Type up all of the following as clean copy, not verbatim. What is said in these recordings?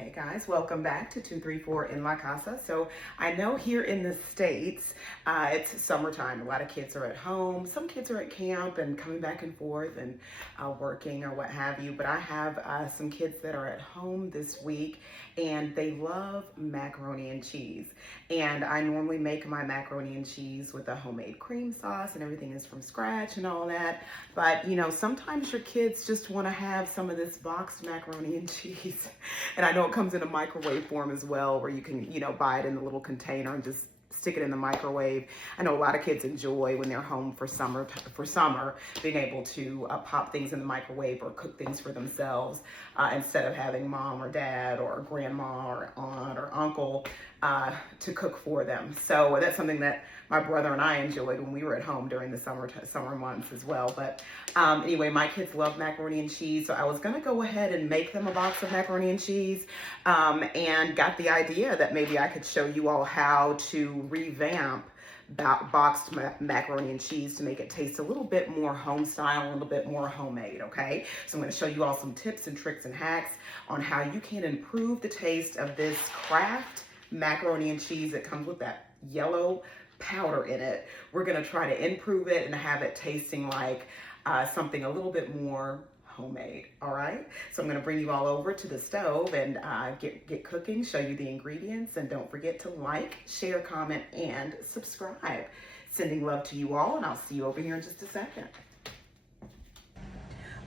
Hey guys, welcome back to 234 in La Casa. So I know here in the States, it's summertime. A lot of kids are at home. Some kids are at camp and coming back and forth and working or what have you. But I have some kids that are at home this week and they love macaroni and cheese. And I normally make my macaroni and cheese with a homemade cream sauce and everything is from scratch and all that. But you know, sometimes your kids just want to have some of this boxed macaroni and cheese. And I know it comes in a microwave form as well, where you can, buy it in a little container and just stick it in the microwave. I know a lot of kids enjoy when they're home for summer, being able to pop things in the microwave or cook things for themselves instead of having mom or dad or grandma or aunt or uncle to cook for them. So that's something that my brother and I enjoyed when we were at home during the summer months as well. But anyway, my kids love macaroni and cheese, so I was gonna go ahead and make them a box of macaroni and cheese, and got the idea that maybe I could show you all how to revamp boxed macaroni and cheese to make it taste a little bit more home style, a little bit more homemade, okay? So I'm gonna show you all some tips and tricks and hacks on how you can improve the taste of this Kraft macaroni and cheese that comes with that yellow powder in it. We're gonna try to improve it and have it tasting like something a little bit more homemade, all right? So I'm gonna bring you all over to the stove and get cooking, show you the ingredients, and don't forget to like, share, comment, and subscribe. Sending love to you all, and I'll see you over here in just a second.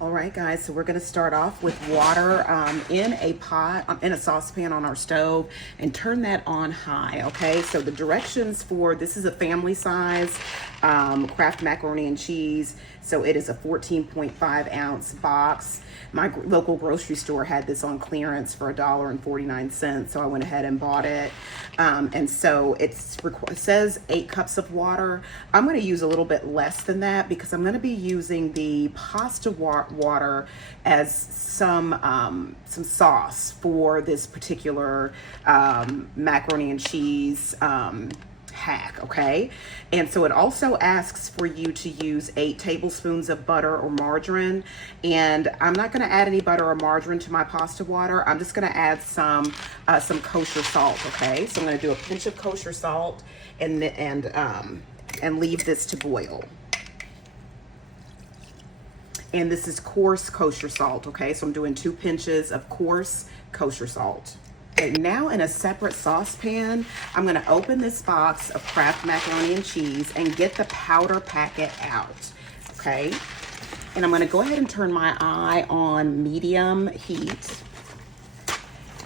All right, guys, so we're gonna start off with water in a pot, in a saucepan on our stove, and turn that on high, okay? So the directions for, this is a family size Kraft Macaroni and Cheese. So it is a 14.5 ounce box. My local grocery store had this on clearance for $1.49, so I went ahead and bought it. And so it says 8 cups of water. I'm gonna use a little bit less than that because I'm gonna be using the pasta water as some sauce for this particular macaroni and cheese hack, okay? And so it also asks for you to use 8 tablespoons of butter or margarine, and I'm not going to add any butter or margarine to my pasta water. I'm just going to add some kosher salt, okay? So I'm going to do a pinch of kosher salt and leave this to boil. And this is coarse kosher salt, okay? So I'm doing 2 pinches of coarse kosher salt. Okay, now in a separate saucepan, I'm gonna open this box of Kraft Macaroni and Cheese and get the powder packet out, okay? And I'm gonna go ahead and turn my eye on medium heat.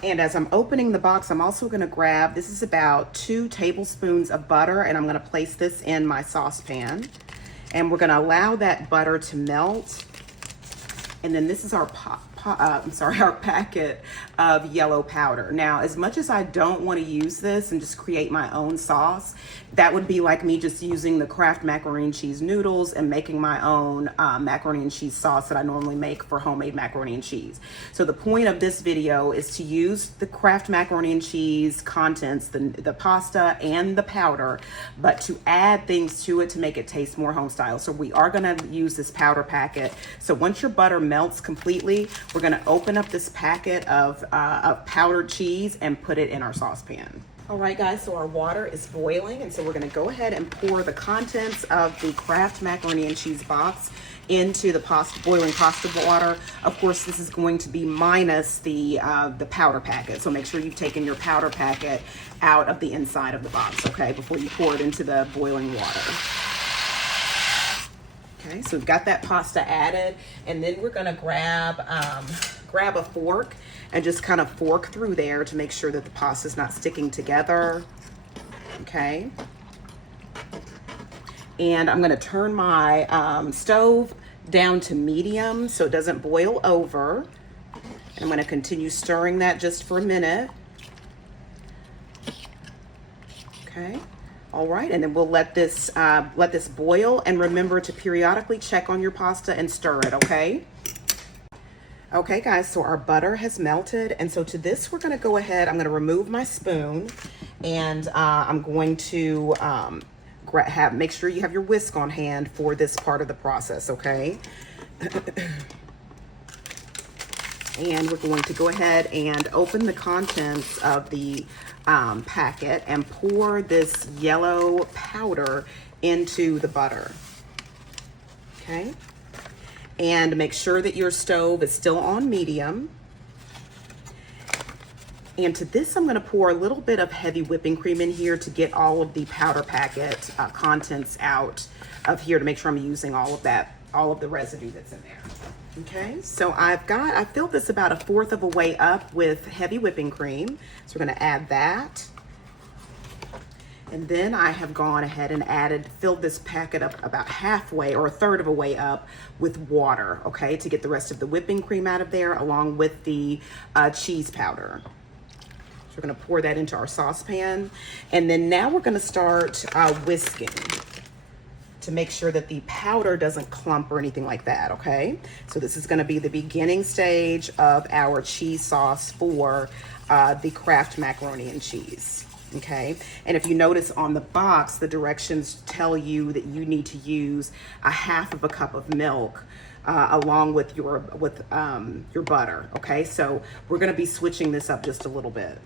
And as I'm opening the box, I'm also gonna grab, this is about 2 tablespoons of butter, and I'm gonna place this in my saucepan. And we're gonna allow that butter to melt. And then this is our our packet of yellow powder. Now, as much as I don't want to use this and just create my own sauce, that would be like me just using the Kraft Macaroni and Cheese noodles and making my own macaroni and cheese sauce that I normally make for homemade macaroni and cheese. So the point of this video is to use the Kraft Macaroni and Cheese contents, the pasta and the powder, but to add things to it to make it taste more home style. So we are gonna use this powder packet. So once your butter melts completely, we're gonna open up this packet of powdered cheese and put it in our saucepan. All right, guys, so our water is boiling, and so we're gonna go ahead and pour the contents of the Kraft Macaroni and Cheese box into the boiling pasta water. Of course, this is going to be minus the powder packet, so make sure you've taken your powder packet out of the inside of the box, okay, before you pour it into the boiling water. Okay, so we've got that pasta added, and then we're gonna grab a fork and just kind of fork through there to make sure that the pasta is not sticking together, okay? And I'm gonna turn my stove down to medium so it doesn't boil over. And I'm gonna continue stirring that just for a minute. Okay. All right, and then we'll let this boil, and remember to periodically check on your pasta and stir it, okay? Okay, guys, so our butter has melted, and so to this, we're gonna go ahead, I'm gonna remove my spoon, and I'm going to make sure you have your whisk on hand for this part of the process, okay? And we're going to go ahead and open the contents of the packet and pour this yellow powder into the butter. Okay. And make sure that your stove is still on medium. And to this, I'm going to pour a little bit of heavy whipping cream in here to get all of the powder packet contents out of here, to make sure I'm using all of the residue that's in there. Okay, so I filled this about 1/4 of a way up with heavy whipping cream. So we're going to add that. And then I have gone ahead and filled this packet up about halfway or 1/3 of a way up with water, okay, to get the rest of the whipping cream out of there, along with the cheese powder. So we're going to pour that into our saucepan. And then now we're going to start whisking to make sure that the powder doesn't clump or anything like that, okay? So this is going to be the beginning stage of our cheese sauce for the Kraft Macaroni and Cheese. Okay, and if you notice on the box, the directions tell you that you need to use 1/2 cup of milk along with your butter. Okay, so we're going to be switching this up just a little bit.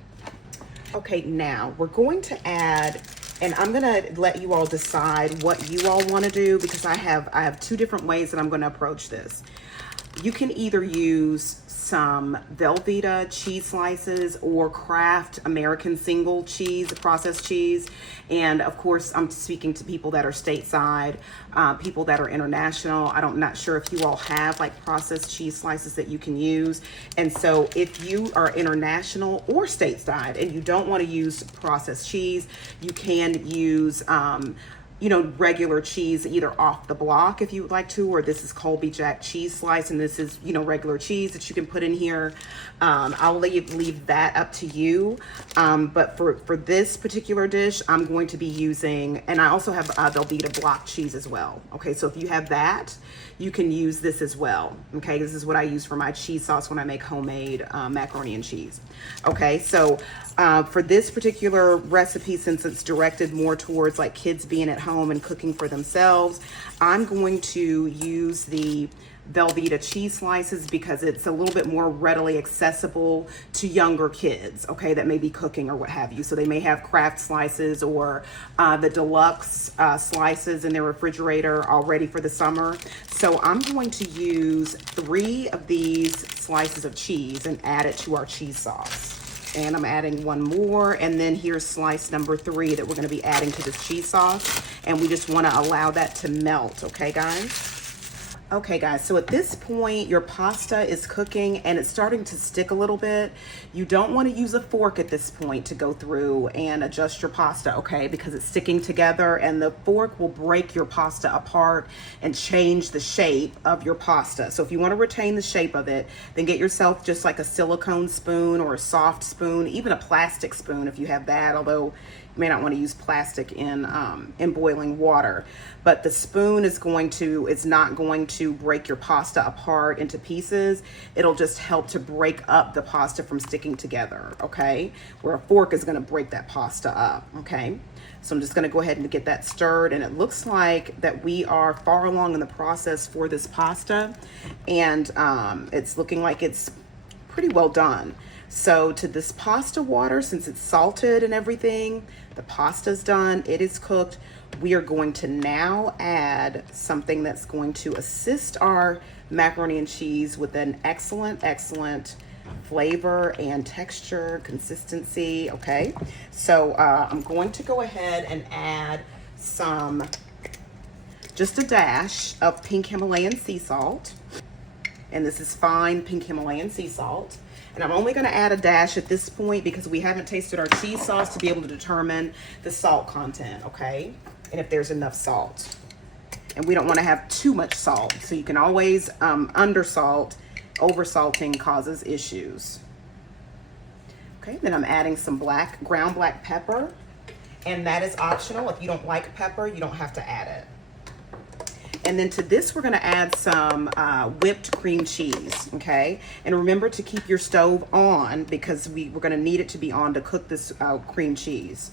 Okay, now we're going to add, and I'm going to let you all decide what you all want to do, because I have 2 different ways that I'm going to approach this. You can either use some Velveeta cheese slices or Kraft American single cheese, processed cheese. And of course, I'm speaking to people that are stateside, people that are international. I'm not sure if you all have like processed cheese slices that you can use. And so if you are international or stateside and you don't want to use processed cheese, you can use regular cheese, either off the block if you would like to, or this is Colby Jack cheese slice, and this is, regular cheese that you can put in here. I'll leave that up to you. But for this particular dish, I'm going to be using, and I also have Velveeta block cheese as well. Okay, so if you have that, you can use this as well. Okay, this is what I use for my cheese sauce when I make homemade macaroni and cheese. Okay, so for this particular recipe, since it's directed more towards like kids being at home and cooking for themselves, I'm going to use the Velveeta cheese slices because it's a little bit more readily accessible to younger kids, okay, that may be cooking or what have you. So they may have Kraft slices or the deluxe slices in their refrigerator already for the summer. So I'm going to use 3 of these slices of cheese and add it to our cheese sauce. And I'm adding 1 more, and then here's slice number 3 that we're going to be adding to this cheese sauce, and we just want to allow that to melt. Okay, guys? Okay, guys, so at this point, your pasta is cooking and it's starting to stick a little bit. You don't want to use a fork at this point to go through and adjust your pasta, okay, because it's sticking together, and the fork will break your pasta apart and change the shape of your pasta. So if you want to retain the shape of it, then get yourself just like a silicone spoon or a soft spoon, even a plastic spoon if you have that, although you may not want to use plastic in boiling water. But the spoon is not going to break your pasta apart into pieces. It'll just help to break up the pasta from sticking together, okay? Where a fork is going to break that pasta up, okay? So I'm just going to go ahead and get that stirred, and it looks like that we are far along in the process for this pasta, and it's looking like it's pretty well done. So to this pasta water, since it's salted and everything, the pasta's done, it is cooked. We are going to now add something that's going to assist our macaroni and cheese with an excellent flavor and texture, consistency, okay? So I'm going to go ahead and add just a dash of pink Himalayan sea salt. And this is fine pink Himalayan sea salt. And I'm only going to add a dash at this point because we haven't tasted our cheese sauce to be able to determine the salt content, okay? And if there's enough salt. And we don't want to have too much salt. So you can always undersalt. Oversalting causes issues. Okay, then I'm adding some ground black pepper. And that is optional. If you don't like pepper, you don't have to add it. And then to this, we're going to add some whipped cream cheese, okay? And remember to keep your stove on because we're going to need it to be on to cook this cream cheese.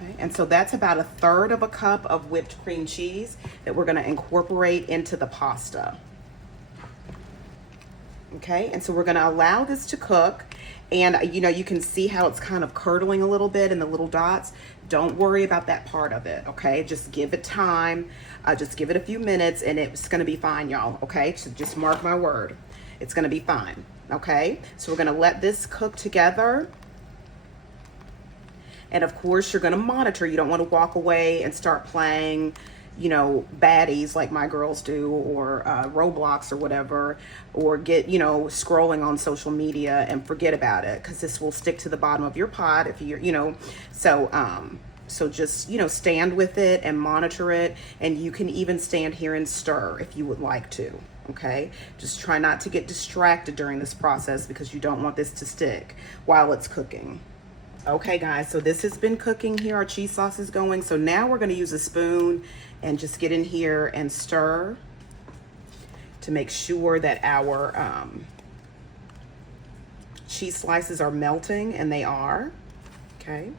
Okay, and so that's about 1/3 cup of whipped cream cheese that we're going to incorporate into the pasta. Okay, and so we're gonna allow this to cook. And you know, you can see how it's kind of curdling a little bit in the little dots. Don't worry about that part of it, okay? Just give it time. Just give it a few minutes and it's gonna be fine, y'all, okay? So just mark my word. It's gonna be fine, okay? So we're gonna let this cook together. And of course, you're gonna monitor. You don't wanna walk away and start playing, you know, baddies like my girls do, or Roblox or whatever, or get, you know, scrolling on social media and forget about it, because this will stick to the bottom of your pot if you're, you know, so just, you know, stand with it and monitor it. And you can even stand here and stir if you would like to, okay? Just try not to get distracted during this process because you don't want this to stick while it's cooking. Okay guys, so this has been cooking here. Our cheese sauce is going. So now we're gonna use a spoon and just get in here and stir to make sure that our cheese slices are melting, and they are, okay?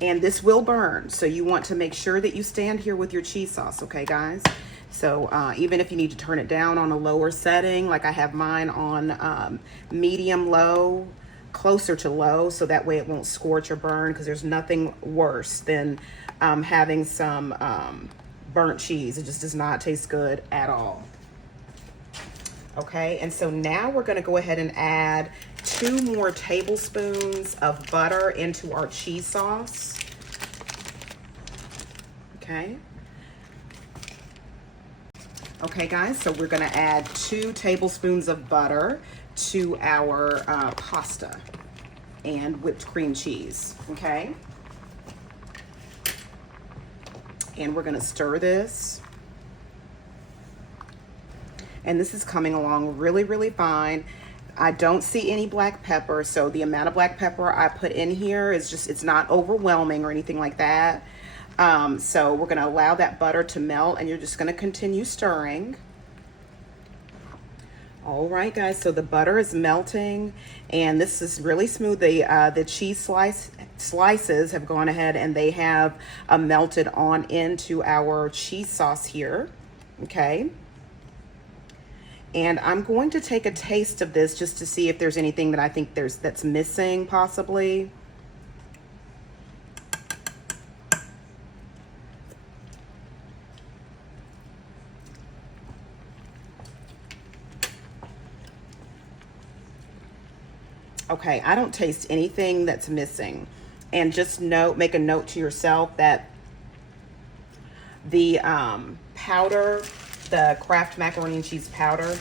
And this will burn, so you want to make sure that you stand here with your cheese sauce, okay guys? So even if you need to turn it down on a lower setting, like I have mine on medium low, closer to low, so that way it won't scorch or burn, because there's nothing worse than having some burnt cheese. It just does not taste good at all. Okay, and so now we're gonna go ahead and add 2 more tablespoons of butter into our cheese sauce. Okay. Okay guys, so we're gonna add 2 tablespoons of butter to our pasta and whipped cream cheese, okay? And we're gonna stir this. And this is coming along really, really fine. I don't see any black pepper, so the amount of black pepper I put in here is just, it's not overwhelming or anything like that. So we're gonna allow that butter to melt, and you're just gonna continue stirring. All right, guys, so the butter is melting, and this is really smooth. The cheese slices have gone ahead and they have melted on into our cheese sauce here, okay? And I'm going to take a taste of this just to see if there's anything that I think that's missing possibly. Okay, I don't taste anything that's missing. And just make a note to yourself that the powder, the Kraft Macaroni Cheese powder,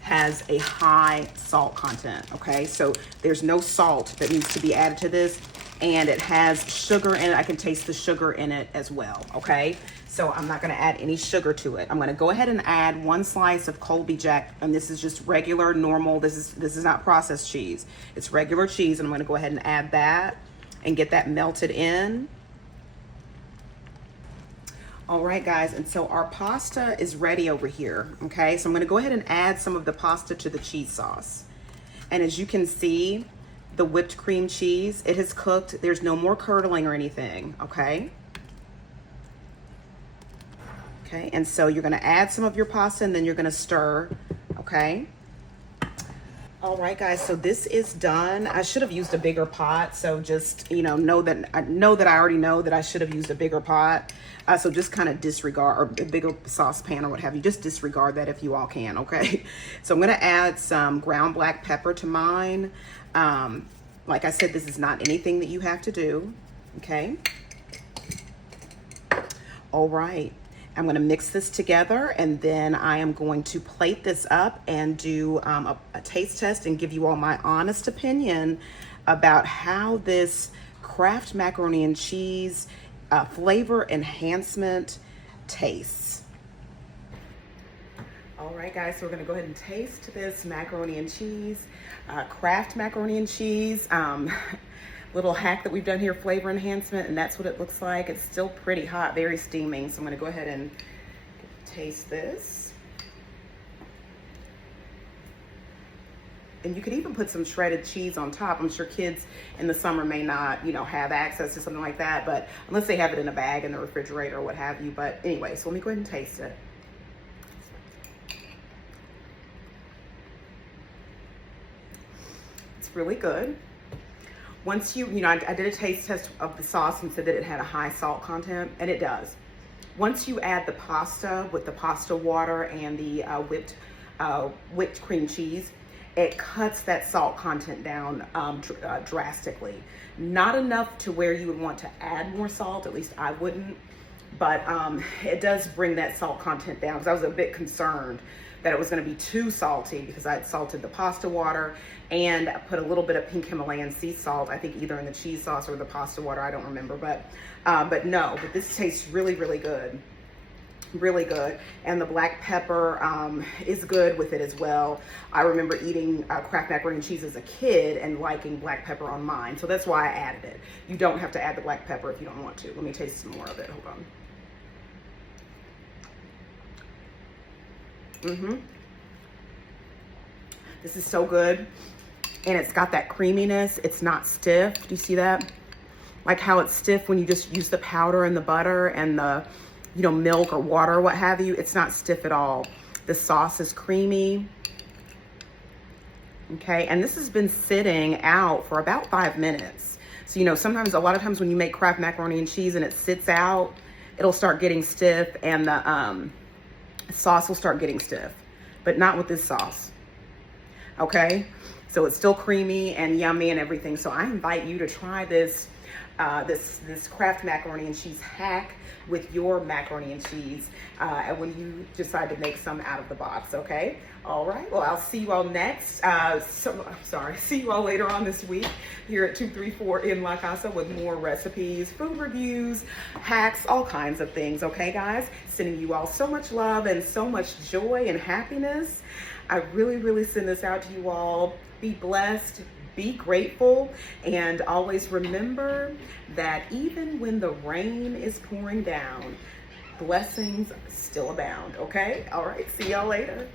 has a high salt content, okay? So there's no salt that needs to be added to this, and it has sugar in it. I can taste the sugar in it as well, okay? So I'm not gonna add any sugar to it. I'm gonna go ahead and add 1 slice of Colby Jack, and this is just regular, normal, this is not processed cheese. It's regular cheese, and I'm gonna go ahead and add that and get that melted in. All right, guys, and so our pasta is ready over here, okay? So I'm gonna go ahead and add some of the pasta to the cheese sauce. And as you can see, the whipped cream cheese, it has cooked. There's no more curdling or anything, okay? Okay, and so you're gonna add some of your pasta and then you're gonna stir, okay? All right, guys, so this is done. I should have used a bigger pot, so just, you know that I already know that I should have used a bigger pot. So just kind of disregard, or a bigger saucepan or what have you. Just disregard that if you all can, okay? So I'm gonna add some ground black pepper to mine. Like I said, this is not anything that you have to do, okay? All right. I'm going to mix this together, and then I am going to plate this up and do a taste test and give you all my honest opinion about how this Kraft Macaroni and Cheese flavor enhancement tastes. All right, guys, so we're going to go ahead and taste this macaroni and cheese, Kraft Macaroni and Cheese. Little hack that we've done here, flavor enhancement, and that's what it looks like. It's still pretty hot, very steaming. So I'm gonna go ahead and taste this. And you could even put some shredded cheese on top. I'm sure kids in the summer may not, you know, have access to something like that, but unless they have it in a bag in the refrigerator or what have you. But anyway, so let me go ahead and taste it. really good. Once you know, I did a taste test of the sauce and said that it had a high salt content, and it does. Once you add the pasta with the pasta water and the whipped cream cheese, it cuts that salt content down drastically. Not enough to where you would want to add more salt, at least I wouldn't, but it does bring that salt content down, because I was a bit concerned that it was going to be too salty, because I had salted the pasta water and I put a little bit of pink Himalayan sea salt, I think either in the cheese sauce or the pasta water, I don't remember, but no, but this tastes really, really good. Really good. And the black pepper is good with it as well. I remember eating Kraft Macaroni Cheese as a kid and liking black pepper on mine, so that's why I added it. You don't have to add the black pepper if you don't want to. Let me taste some more of it. Hold on. This is so good, and it's got that creaminess. It's not stiff. Do you see that? Like how it's stiff when you just use the powder and the butter and the, you know, milk or water or what have you. It's not stiff at all. The sauce is creamy. Okay, and this has been sitting out for about 5 minutes. So, you know, sometimes, a lot of times when you make Kraft macaroni and cheese and it sits out, it'll start getting stiff, and the sauce will start getting stiff, but not with this sauce. Okay, so it's still creamy and yummy and everything. So I invite you to try this this Kraft macaroni and cheese hack with your macaroni and cheese when you decide to make some out of the box. Okay, all right, well, I'll see you all next see you all later on this week here at 234 in La Casa with more recipes, food reviews, hacks, all kinds of things. Okay, guys, sending you all so much love and so much joy and happiness. I really, really send this out to you all. Be blessed, be grateful, and always remember that even when the rain is pouring down, blessings still abound. Okay? All right. See y'all later.